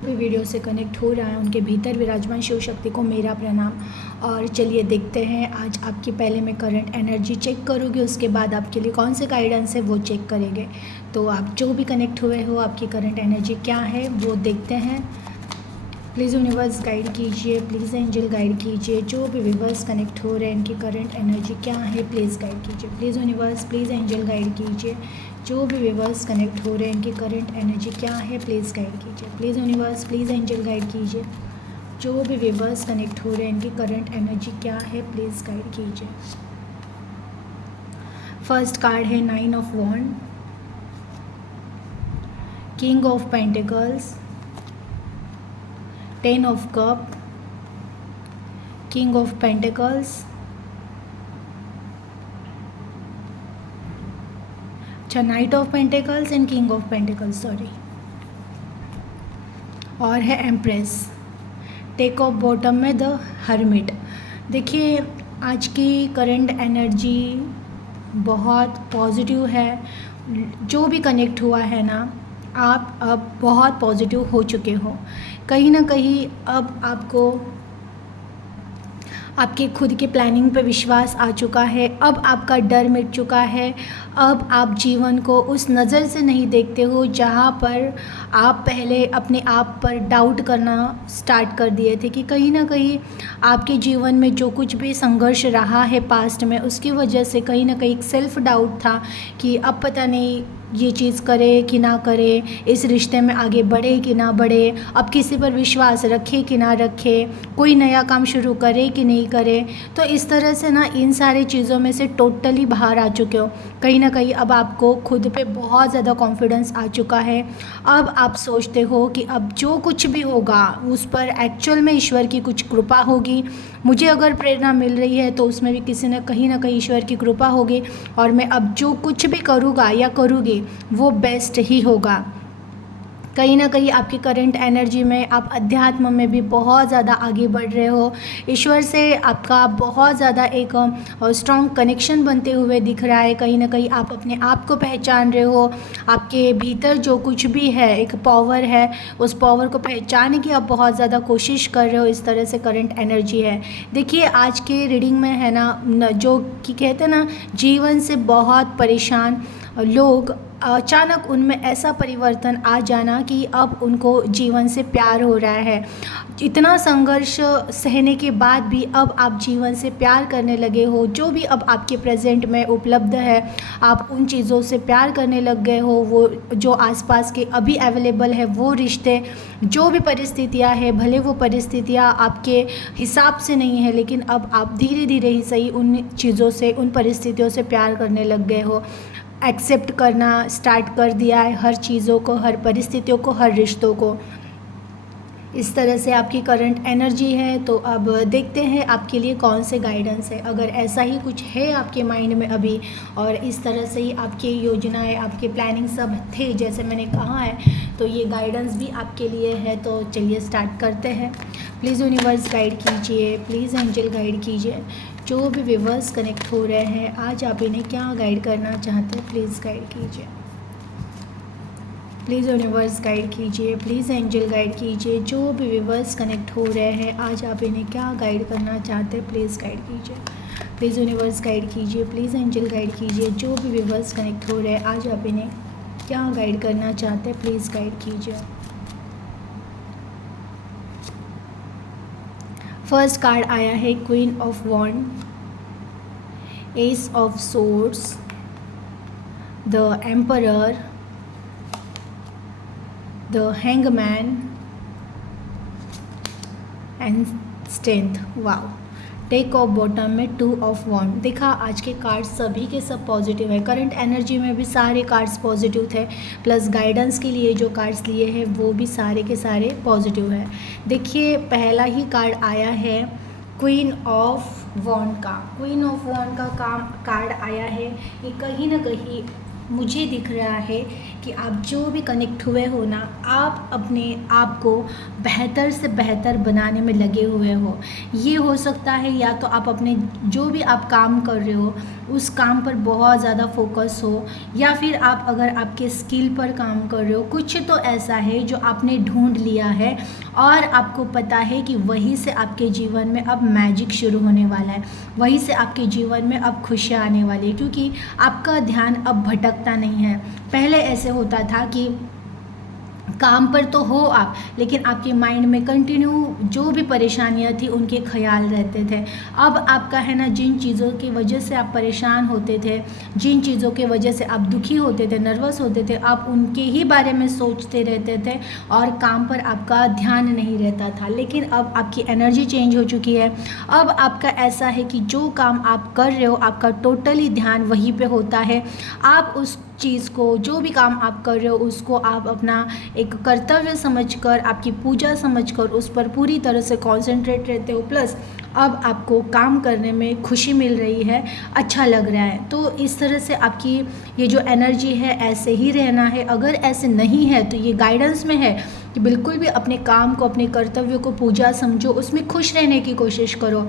भी वीडियो से कनेक्ट हो रहा है उनके भीतर विराजमान शिव शक्ति को मेरा प्रणाम। और चलिए देखते हैं आज आपकी पहले मैं करंट एनर्जी चेक करूँगी, उसके बाद आपके लिए कौन से गाइडेंस है वो चेक करेंगे। तो आप जो भी कनेक्ट हुए हो आपकी करंट एनर्जी क्या है वो देखते हैं। प्लीज़ यूनिवर्स गाइड कीजिए, प्लीज़ एंजल गाइड कीजिए, जो भी व्यूवर्स कनेक्ट हो रहे हैं इनकी करंट एनर्जी क्या है प्लीज़ गाइड कीजिए। Please universe please angel guide कीजिए, जो भी व्यूवर्स कनेक्ट हो रहे हैं इनकी करंट एनर्जी क्या है प्लीज़ गाइड कीजिए। Please universe please angel guide कीजिए, जो भी व्यूवर्स कनेक्ट हो रहे हैं इनकी करंट एनर्जी क्या है प्लीज़ गाइड कीजिए। फर्स्ट कार्ड है 9 of wand, king of pentacles, 10 of cup, king of pentacles, अच्छा knight of pentacles and king of pentacles sorry, और है एम्प्रेस, टेक ऑफ बॉटम में द हर्मिट। देखिए आज की करंट एनर्जी बहुत पॉजिटिव है, जो भी कनेक्ट हुआ है ना आप अब बहुत पॉजिटिव हो चुके हो। कहीं ना कहीं अब आपको आपके खुद के प्लानिंग पे विश्वास आ चुका है, अब आपका डर मिट चुका है। अब आप जीवन को उस नज़र से नहीं देखते हो जहाँ पर आप पहले अपने आप पर डाउट करना स्टार्ट कर दिए थे कि कहीं ना कहीं आपके जीवन में जो कुछ भी संघर्ष रहा है पास्ट में उसकी वजह से कहीं ना कहीं एक सेल्फ डाउट था कि अब पता नहीं ये चीज़ करे कि ना करे, इस रिश्ते में आगे बढ़े कि ना बढ़े, अब किसी पर विश्वास रखे कि ना रखे, कोई नया काम शुरू करे कि नहीं करे। तो इस तरह से ना इन सारी चीज़ों में से टोटली बाहर आ चुके हो। कहीं ना कहीं अब आपको खुद पे बहुत ज़्यादा कॉन्फिडेंस आ चुका है। अब आप सोचते हो कि अब जो कुछ भी होगा उस पर एक्चुअल में ईश्वर की कुछ कृपा होगी। मुझे अगर प्रेरणा मिल रही है तो उसमें भी किसी न कहीं ईश्वर की कृपा होगी, और मैं अब जो कुछ भी करूँगा या करूँगी वो बेस्ट ही होगा। कहीं ना कहीं आपकी करंट एनर्जी में आप अध्यात्म में भी बहुत ज़्यादा आगे बढ़ रहे हो। ईश्वर से आपका बहुत ज़्यादा एक स्ट्रॉन्ग कनेक्शन बनते हुए दिख रहा है। कहीं ना कहीं आप अपने आप को पहचान रहे हो, आपके भीतर जो कुछ भी है एक पावर है, उस पावर को पहचानने की आप बहुत ज़्यादा कोशिश कर रहे हो। इस तरह से करंट एनर्जी है। देखिए आज के रीडिंग में है ना जो कि कहते हैं ना जीवन से बहुत परेशान लोग, अचानक उनमें ऐसा परिवर्तन आ जाना कि अब उनको जीवन से प्यार हो रहा है। इतना संघर्ष सहने के बाद भी अब आप जीवन से प्यार करने लगे हो। जो भी अब आपके प्रेजेंट में उपलब्ध है आप उन चीज़ों से प्यार करने लग गए हो। वो जो आसपास के अभी अवेलेबल है वो रिश्ते, जो भी परिस्थितियां है, भले वो परिस्थितियां आपके हिसाब से नहीं है लेकिन अब आप धीरे धीरे ही सही उन चीज़ों से, उन परिस्थितियों से प्यार करने लग गए हो। एक्सेप्ट करना स्टार्ट कर दिया है हर चीज़ों को, हर परिस्थितियों को, हर रिश्तों को। इस तरह से आपकी करंट एनर्जी है। तो अब देखते हैं आपके लिए कौन से गाइडेंस है। अगर ऐसा ही कुछ है आपके माइंड में अभी और इस तरह से ही आपकी योजनाएं, आपके प्लानिंग सब थे जैसे मैंने कहा है, तो ये गाइडेंस भी आपके लिए है। तो चलिए स्टार्ट करते हैं। प्लीज़ यूनिवर्स गाइड कीजिए, प्लीज़ एंजल गाइड कीजिए, जो भी व्यूवर्स कनेक्ट हो रहे हैं आज आप इन्हें क्या गाइड करना चाहते हैं प्लीज़ गाइड कीजिए। प्लीज़ यूनिवर्स गाइड कीजिए, प्लीज़ एंजल गाइड कीजिए, जो भी व्यूवर्स कनेक्ट हो रहे हैं आज आप इन्हें क्या गाइड करना चाहते हैं प्लीज़ गाइड कीजिए। प्लीज़ यूनिवर्स गाइड कीजिए, प्लीज़ एंजल गाइड कीजिए, जो भी व्यूवर्स कनेक्ट हो रहे हैं आज आप इन्हें क्या गाइड करना चाहते हैं प्लीज़ गाइड कीजिए। फर्स्ट कार्ड आया है queen of wand, ace of swords, the emperor, the hangman and strength. Wow, take off bottom में 2 ऑफ वॉन्ड। देखा आज के कार्ड्स सभी के सब पॉजिटिव है। करंट एनर्जी में भी सारे कार्ड्स पॉजिटिव थे, प्लस गाइडेंस के लिए जो कार्ड्स लिए हैं वो भी सारे के सारे पॉजिटिव है। देखिए पहला ही कार्ड आया है क्वीन ऑफ वॉन्ड का। क्वीन ऑफ वॉन्ड का कार्ड आया है। ये कहीं ना कहीं मुझे दिख रहा है कि आप जो भी कनेक्ट हुए हो ना, आप अपने आप को बेहतर से बेहतर बनाने में लगे हुए हो। ये हो सकता है या तो आप अपने जो भी आप काम कर रहे हो उस काम पर बहुत ज़्यादा फोकस हो, या फिर आप अगर आपके स्किल पर काम कर रहे हो, कुछ तो ऐसा है जो आपने ढूंढ लिया है और आपको पता है कि वहीं से आपके जीवन में अब मैजिक शुरू होने वाला है, वहीं से आपके जीवन में अब खुशियाँ आने वाली है, क्योंकि आपका ध्यान अब भटकता नहीं है। पहले ऐसे होता था कि काम पर तो हो आप, लेकिन आपके माइंड में कंटिन्यू जो भी परेशानियां थी उनके ख्याल रहते थे। अब आपका है ना, जिन चीज़ों की वजह से आप परेशान होते थे, जिन चीज़ों की वजह से आप दुखी होते थे, नर्वस होते थे, आप उनके ही बारे में सोचते रहते थे और काम पर आपका ध्यान नहीं रहता था। लेकिन अब आपकी एनर्जी चेंज हो चुकी है। अब आपका ऐसा है कि जो काम आप कर रहे हो आपका टोटली ध्यान वहीं पे होता है। आप उस चीज़ को, जो भी काम आप कर रहे हो उसको आप अपना एक कर्तव्य समझकर, आपकी पूजा समझकर उस पर पूरी तरह से कॉन्सेंट्रेट रहते हो। प्लस अब आपको काम करने में खुशी मिल रही है, अच्छा लग रहा है। तो इस तरह से आपकी ये जो एनर्जी है ऐसे ही रहना है। अगर ऐसे नहीं है तो ये गाइडेंस में है कि बिल्कुल भी अपने काम को, अपने कर्तव्य को पूजा समझो, उसमें खुश रहने की कोशिश करो,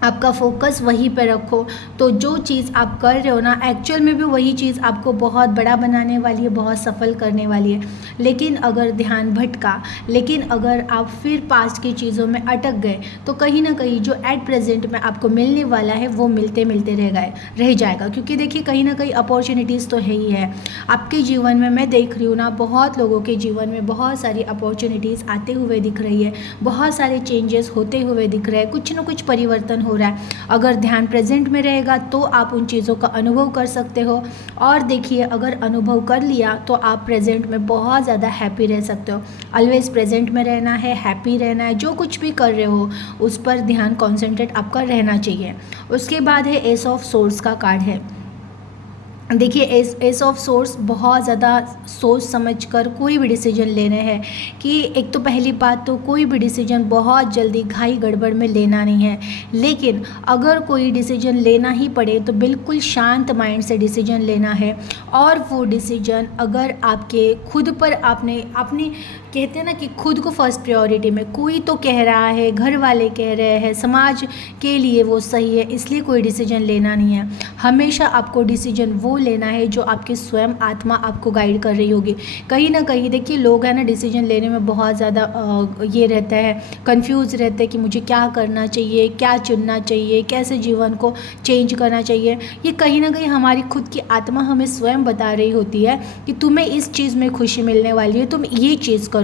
आपका फोकस वहीं पे रखो। तो जो चीज़ आप कर रहे हो ना, एक्चुअल में भी वही चीज़ आपको बहुत बड़ा बनाने वाली है, बहुत सफल करने वाली है। लेकिन अगर ध्यान भटका, लेकिन अगर आप फिर पास्ट की चीज़ों में अटक गए तो कहीं ना कहीं जो एट प्रेजेंट में आपको मिलने वाला है वो मिलते मिलते रह जाएगा। क्योंकि देखिए, कहीं ना कहीं अपॉर्चुनिटीज़ तो है ही है आपके जीवन में। मैं देख रही हूँ ना, बहुत लोगों के जीवन में बहुत सारी अपॉर्चुनिटीज़ आते हुए दिख रही है, बहुत सारे चेंजेस होते हुए दिख रहे हैं, कुछ ना कुछ परिवर्तन हो रहा है। अगर ध्यान प्रेजेंट में रहेगा तो आप उन चीज़ों का अनुभव कर सकते हो। और देखिए, अगर अनुभव कर लिया तो आप प्रेजेंट में बहुत ज़्यादा हैप्पी रह सकते हो। ऑलवेज प्रेजेंट में रहना है, हैप्पी रहना है, जो कुछ भी कर रहे हो उस पर ध्यान कॉन्सेंट्रेट आपका रहना चाहिए। उसके बाद है एस ऑफ सोर्स का कार्ड है। देखिए, एस ऑफ सोर्स बहुत ज़्यादा सोच समझ कर कोई भी डिसीजन लेने हैं कि एक तो पहली बात तो कोई भी डिसीजन बहुत जल्दी घाई गड़बड़ में लेना नहीं है। लेकिन अगर कोई डिसीजन लेना ही पड़े तो बिल्कुल शांत माइंड से डिसीजन लेना है। और वो डिसीजन अगर आपके खुद पर आपने कहते हैं ना कि खुद को फर्स्ट प्रायोरिटी में, कोई तो कह रहा है, घर वाले कह रहे हैं, समाज के लिए वो सही है, इसलिए कोई डिसीजन लेना नहीं है। हमेशा आपको डिसीजन वो लेना है जो आपकी स्वयं आत्मा आपको गाइड कर रही होगी। कहीं ना कहीं देखिए, लोग है ना डिसीजन लेने में बहुत ज़्यादा ये रहता है, कंफ्यूज रहते हैं कि मुझे क्या करना चाहिए, क्या चुनना चाहिए, कैसे जीवन को चेंज करना चाहिए। ये कहीं ना कहीं हमारी खुद की आत्मा हमें स्वयं बता रही होती है कि तुम्हें इस चीज़ में खुशी मिलने वाली है, तुम ये चीज़ करो।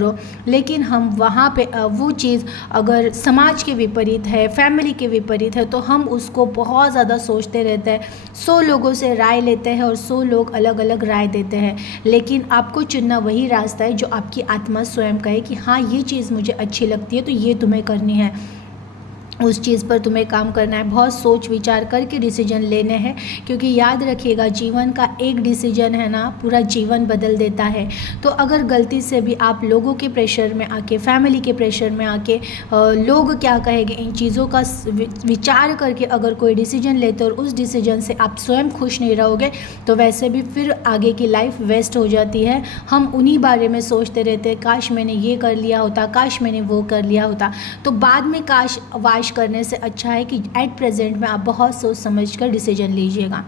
लेकिन हम वहाँ पे वो चीज़ अगर समाज के विपरीत है, फैमिली के विपरीत है, तो हम उसको बहुत ज़्यादा सोचते रहते हैं। 100 लोगों से राय लेते हैं और 100 लोग अलग अलग राय देते हैं। लेकिन आपको चुनना वही रास्ता है जो आपकी आत्मा स्वयं कहे कि हाँ, ये चीज़ मुझे अच्छी लगती है, तो ये तुम्हें करनी है, उस चीज़ पर तुम्हें काम करना है। बहुत सोच विचार करके डिसीजन लेने हैं, क्योंकि याद रखिएगा, जीवन का एक डिसीजन है ना, पूरा जीवन बदल देता है। तो अगर गलती से भी आप लोगों के प्रेशर में आके, फैमिली के प्रेशर में आके, लोग क्या कहेंगे, इन चीज़ों का विचार करके अगर कोई डिसीजन लेते और उस डिसीजन से आप स्वयं खुश नहीं रहोगे तो वैसे भी फिर आगे की लाइफ वेस्ट हो जाती है। हम उन्हीं बारे में सोचते रहते हैं, काश मैंने ये कर लिया होता, काश मैंने वो कर लिया होता। तो बाद में काश वाश करने से अच्छा है कि एट प्रेजेंट में आप बहुत सोच समझ कर डिसीजन लीजिएगा।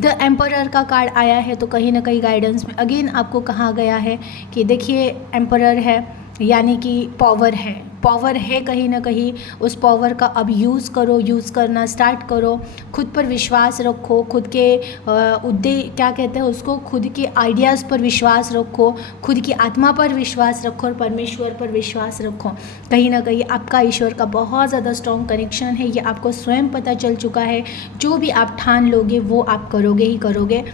द एम्परर का कार्ड आया है, तो कहीं ना कहीं गाइडेंस में अगेन आपको कहा गया है कि देखिए, एम्परर है यानी कि पावर है कहीं ना कहीं। उस पावर का अब यूज़ करो, यूज़ करना स्टार्ट करो। खुद पर विश्वास रखो, खुद के क्या कहते हैं उसको, खुद के आइडियाज़ पर विश्वास रखो, खुद की आत्मा पर विश्वास रखो और परमेश्वर पर विश्वास रखो। कहीं ना कहीं आपका ईश्वर का बहुत ज़्यादा स्ट्रॉन्ग कनेक्शन है, ये आपको स्वयं पता चल चुका है। जो भी आप ठान लोगे वो आप करोगे ही करोगे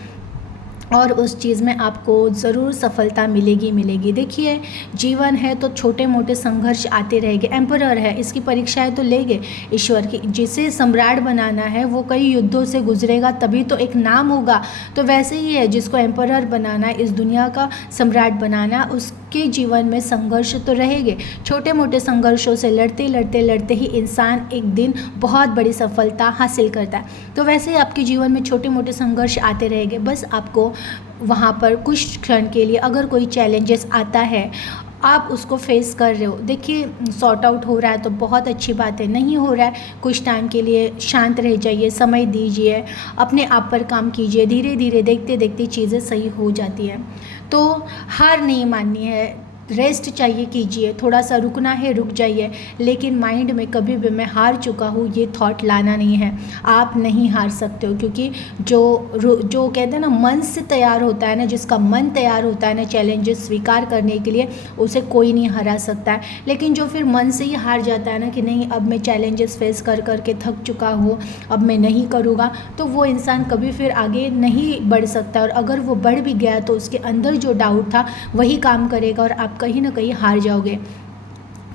और उस चीज़ में आपको ज़रूर सफलता मिलेगी। देखिए, जीवन है तो छोटे मोटे संघर्ष आते रहेंगे। एम्परर है, इसकी परीक्षाएं तो लेंगे ईश्वर की। जिसे सम्राट बनाना है वो कई युद्धों से गुजरेगा, तभी तो एक नाम होगा। तो वैसे ही है, जिसको एम्परर बनाना है, इस दुनिया का सम्राट बनाना, उसके जीवन में संघर्ष तो रहेंगे। छोटे मोटे संघर्षों से लड़ते ही इंसान एक दिन बहुत बड़ी सफलता हासिल करता है। तो वैसे ही आपके जीवन में छोटे मोटे संघर्ष आते रहेंगे। बस आपको वहाँ पर कुछ क्षण के लिए अगर कोई चैलेंजेस आता है आप उसको फेस कर रहे हो। देखिए सॉर्ट आउट हो रहा है तो बहुत अच्छी बात है, नहीं हो रहा है कुछ टाइम के लिए शांत रह जाइए, समय दीजिए, अपने आप पर काम कीजिए, धीरे धीरे देखते देखते चीज़ें सही हो जाती है। तो हार नहीं माननी है, रेस्ट चाहिए कीजिए, थोड़ा सा रुकना है रुक जाइए, लेकिन माइंड में कभी भी मैं हार चुका हूँ ये थॉट लाना नहीं है। आप नहीं हार सकते हो, क्योंकि जो कहते हैं ना मन से तैयार होता है ना, जिसका मन तैयार होता है ना चैलेंजेस स्वीकार करने के लिए, उसे कोई नहीं हरा सकता है। लेकिन जो फिर मन से ही हार जाता है ना कि नहीं अब मैं चैलेंजेस फेस कर कर के थक चुका हूँ, अब मैं नहीं करूँगा, तो वो इंसान कभी फिर आगे नहीं बढ़ सकता। और अगर वो बढ़ भी गया तो उसके अंदर जो डाउट था वही काम करेगा और आप कहीं ना कहीं हार जाओगे।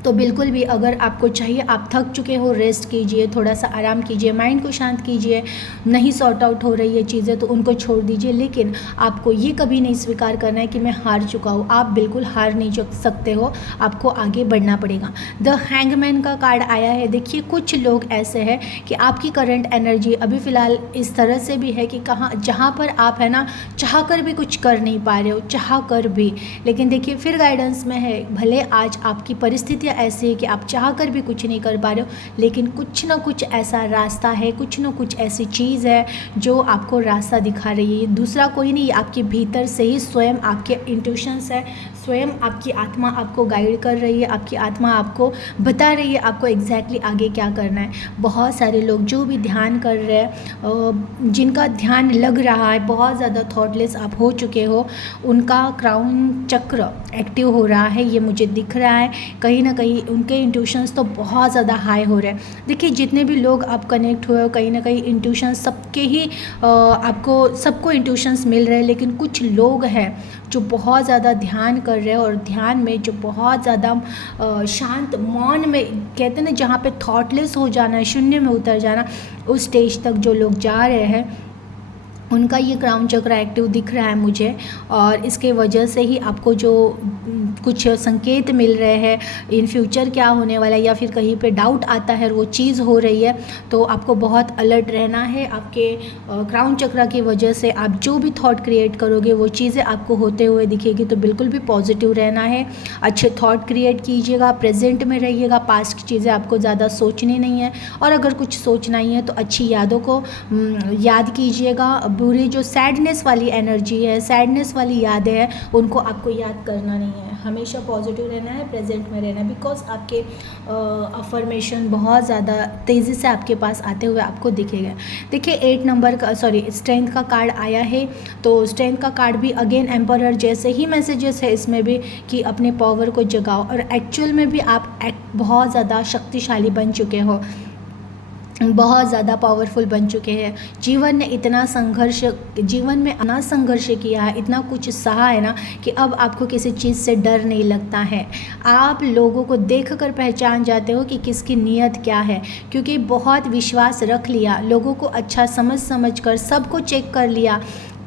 तो बिल्कुल भी अगर आपको चाहिए, आप थक चुके हो, रेस्ट कीजिए, थोड़ा सा आराम कीजिए, माइंड को शांत कीजिए, नहीं सॉर्ट आउट हो रही है चीज़ें तो उनको छोड़ दीजिए। लेकिन आपको ये कभी नहीं स्वीकार करना है कि मैं हार चुका हूँ। आप बिल्कुल हार नहीं सकते हो, आपको आगे बढ़ना पड़ेगा। द हैंगमैन का कार्ड आया है। देखिए कुछ लोग ऐसे हैं कि आपकी करंट एनर्जी अभी फ़िलहाल इस तरह से भी है कि जहाँ पर आप है ना चाह कर भी कुछ कर नहीं पा रहे हो, चाह कर भी। लेकिन देखिए फिर गाइडेंस में है, भले आज आपकी परिस्थितियाँ ऐसे है कि आप चाह कर भी कुछ नहीं कर पा रहे हो, लेकिन कुछ ना कुछ ऐसा रास्ता है, कुछ ना कुछ ऐसी चीज़ है जो आपको रास्ता दिखा रही है। दूसरा कोई नहीं, आपके भीतर से ही स्वयं आपके इंट्यूशंस है, स्वयं आपकी आत्मा आपको गाइड कर रही है, आपकी आत्मा आपको बता रही है आपको एग्जैक्टली आगे क्या करना है। बहुत सारे लोग जो भी ध्यान कर रहे हैं, जिनका ध्यान लग रहा है, बहुत ज़्यादा थॉटलेस आप हो चुके हो, उनका क्राउन चक्र एक्टिव हो रहा है, ये मुझे दिख रहा है। कहीं ना कहीं उनके इंट्यूशंस तो बहुत ज़्यादा हाई हो रहे हैं। देखिए जितने भी लोग आप कनेक्ट हुए हो, कहीं ना कहीं इंट्यूशंस सबके ही आपको सबको इंट्यूशंस मिल रहे हैं। लेकिन कुछ लोग हैं जो बहुत ज़्यादा ध्यान कर रहे हैं, और ध्यान में जो बहुत ज़्यादा शांत मौन में कहते हैं ना, जहाँ पे थॉटलेस हो जाना है, शून्य में उतर जाना, उस स्टेज तक जो लोग जा रहे हैं उनका ये क्राउन चक्र एक्टिव दिख रहा है मुझे। और इसके वजह से ही आपको जो कुछ संकेत मिल रहे हैं इन फ्यूचर क्या होने वाला है, या फिर कहीं पे डाउट आता है वो चीज़ हो रही है, तो आपको बहुत अलर्ट रहना है। आपके क्राउन चक्र की वजह से आप जो भी थॉट क्रिएट करोगे वो चीज़ें आपको होते हुए दिखेगी। तो बिल्कुल भी पॉजिटिव रहना है, अच्छे थॉट क्रिएट कीजिएगा, प्रेजेंट में रहिएगा, पास्ट की चीज़ें आपको ज़्यादा सोचनी नहीं है। और अगर कुछ सोचना ही है तो अच्छी यादों को याद कीजिएगा। बुरी जो सैडनेस वाली एनर्जी है, सैडनेस वाली यादें हैं, उनको आपको याद करना नहीं है। हमेशा पॉजिटिव रहना है, प्रेजेंट में रहना है, बिकॉज आपके अफर्मेशन बहुत ज़्यादा तेज़ी से आपके पास आते हुए आपको दिखेगा। देखिए 8 नंबर का स्ट्रेंथ का कार्ड आया है। तो स्ट्रेंथ का कार्ड भी अगेन एम्परर जैसे ही मैसेजेस है इसमें भी, कि अपने पावर को जगाओ। और एक्चुअल में भी आप बहुत ज़्यादा शक्तिशाली बन चुके हो, बहुत ज़्यादा पावरफुल बन चुके हैं। जीवन में इतना संघर्ष किया है, इतना कुछ सहा है ना, कि अब आपको किसी चीज़ से डर नहीं लगता है। आप लोगों को देखकर पहचान जाते हो कि किसकी नीयत क्या है, क्योंकि बहुत विश्वास रख लिया, लोगों को अच्छा समझ कर सबको चेक कर लिया,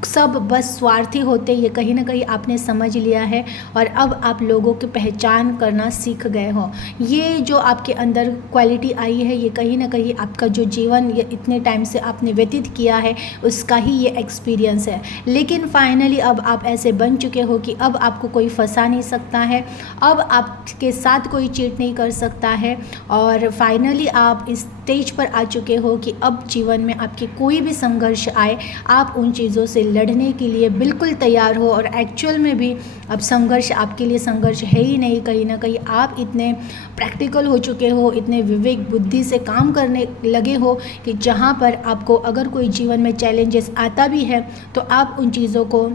सब बस स्वार्थी होते, ये कहीं ना कहीं आपने समझ लिया है। और अब आप लोगों की पहचान करना सीख गए हो। ये जो आपके अंदर क्वालिटी आई है, ये कहीं ना कहीं आपका जो जीवन ये इतने टाइम से आपने व्यतीत किया है उसका ही ये एक्सपीरियंस है। लेकिन फाइनली अब आप ऐसे बन चुके हो कि अब आपको कोई फंसा नहीं सकता है, अब आपके साथ कोई चीट नहीं कर सकता है। और फाइनली आप इस स्टेज पर आ चुके हो कि अब जीवन में आपके कोई भी संघर्ष आए, आप उन चीज़ों से लड़ने के लिए बिल्कुल तैयार हो। और एक्चुअल में भी अब संघर्ष आपके लिए संघर्ष है ही नहीं, कहीं ना कहीं आप इतने प्रैक्टिकल हो चुके हो, इतने विवेक बुद्धि से काम करने लगे हो कि जहाँ पर आपको अगर कोई जीवन में चैलेंजेस आता भी है तो आप उन चीज़ों को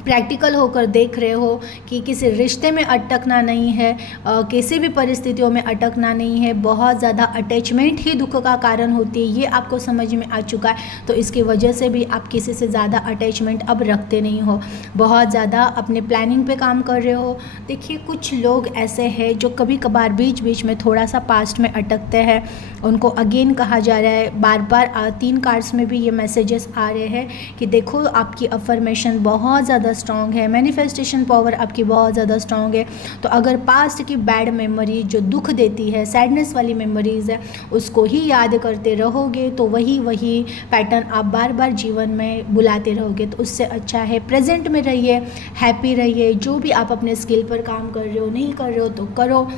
प्रैक्टिकल होकर देख रहे हो कि किसी रिश्ते में अटकना नहीं है, किसी भी परिस्थितियों में अटकना नहीं है। बहुत ज़्यादा अटैचमेंट ही दुख का कारण होती है, ये आपको समझ में आ चुका है। तो इसकी वजह से भी आप किसी से ज़्यादा अटैचमेंट अब रखते नहीं हो, बहुत ज़्यादा अपने प्लानिंग पे काम कर रहे हो। देखिए कुछ लोग ऐसे हैं जो कभी कभार बीच बीच में थोड़ा सा पास्ट में अटकते हैं, उनको अगेन कहा जा रहा है। बार बार 3 कार्ड्स में भी ये मैसेजेस आ रहे हैं कि देखो आपकी अफर्मेशन बहुत ज़्यादा ज़्यादा स्ट्रॉन्ग है, मैनिफेस्टेशन पावर आपकी बहुत ज़्यादा स्ट्रॉन्ग है। तो अगर पास्ट की बैड मेमोरी जो दुख देती है, सैडनेस वाली मेमोरीज़ है, उसको ही याद करते रहोगे तो वही पैटर्न आप बार बार जीवन में बुलाते रहोगे। तो उससे अच्छा है प्रेजेंट में रहिए, हैप्पी रहिए। जो भी आप अपने स्किल पर काम कर रहे हो, नहीं कर रहे हो तो करो,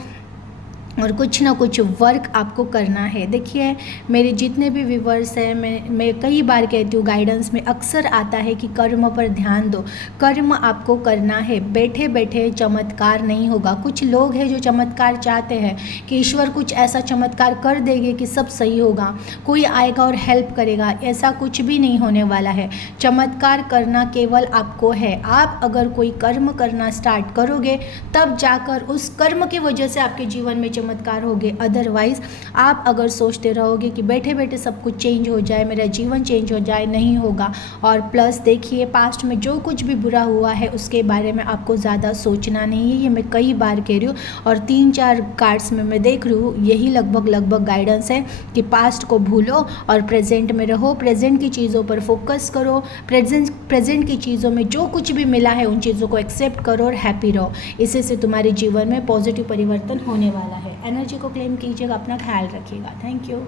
और कुछ ना कुछ वर्क आपको करना है। देखिए मेरे जितने भी व्यूवर्स हैं, मैं कई बार कहती हूँ, गाइडेंस में अक्सर आता है कि कर्म पर ध्यान दो। कर्म आपको करना है, बैठे बैठे चमत्कार नहीं होगा। कुछ लोग हैं जो चमत्कार चाहते हैं कि ईश्वर कुछ ऐसा चमत्कार कर देंगे कि सब सही होगा, कोई आएगा और हेल्प करेगा। ऐसा कुछ भी नहीं होने वाला है। चमत्कार करना केवल आपको है। आप अगर कोई कर्म करना स्टार्ट करोगे तब जाकर उस कर्म की वजह से आपके जीवन में चमत्कार होगे। अदरवाइज आप अगर सोचते रहोगे कि बैठे बैठे सब कुछ चेंज हो जाए, मेरा जीवन चेंज हो जाए, नहीं होगा। और प्लस देखिए पास्ट में जो कुछ भी बुरा हुआ है उसके बारे में आपको ज़्यादा सोचना नहीं है। ये मैं कई बार कह रही हूँ और 3-4 कार्ड्स में मैं देख रही हूँ यही लगभग गाइडेंस है कि पास्ट को भूलो और प्रेजेंट में रहो। प्रेजेंट की चीज़ों पर फोकस करो। प्रेजेंट की चीज़ों में जो कुछ भी मिला है उन चीज़ों को एक्सेप्ट करो और हैप्पी रहो। इससे से तुम्हारे जीवन में पॉजिटिव परिवर्तन होने वाला है। एनर्जी को क्लेम कीजिएगा, अपना ख्याल रखिएगा। Thank you.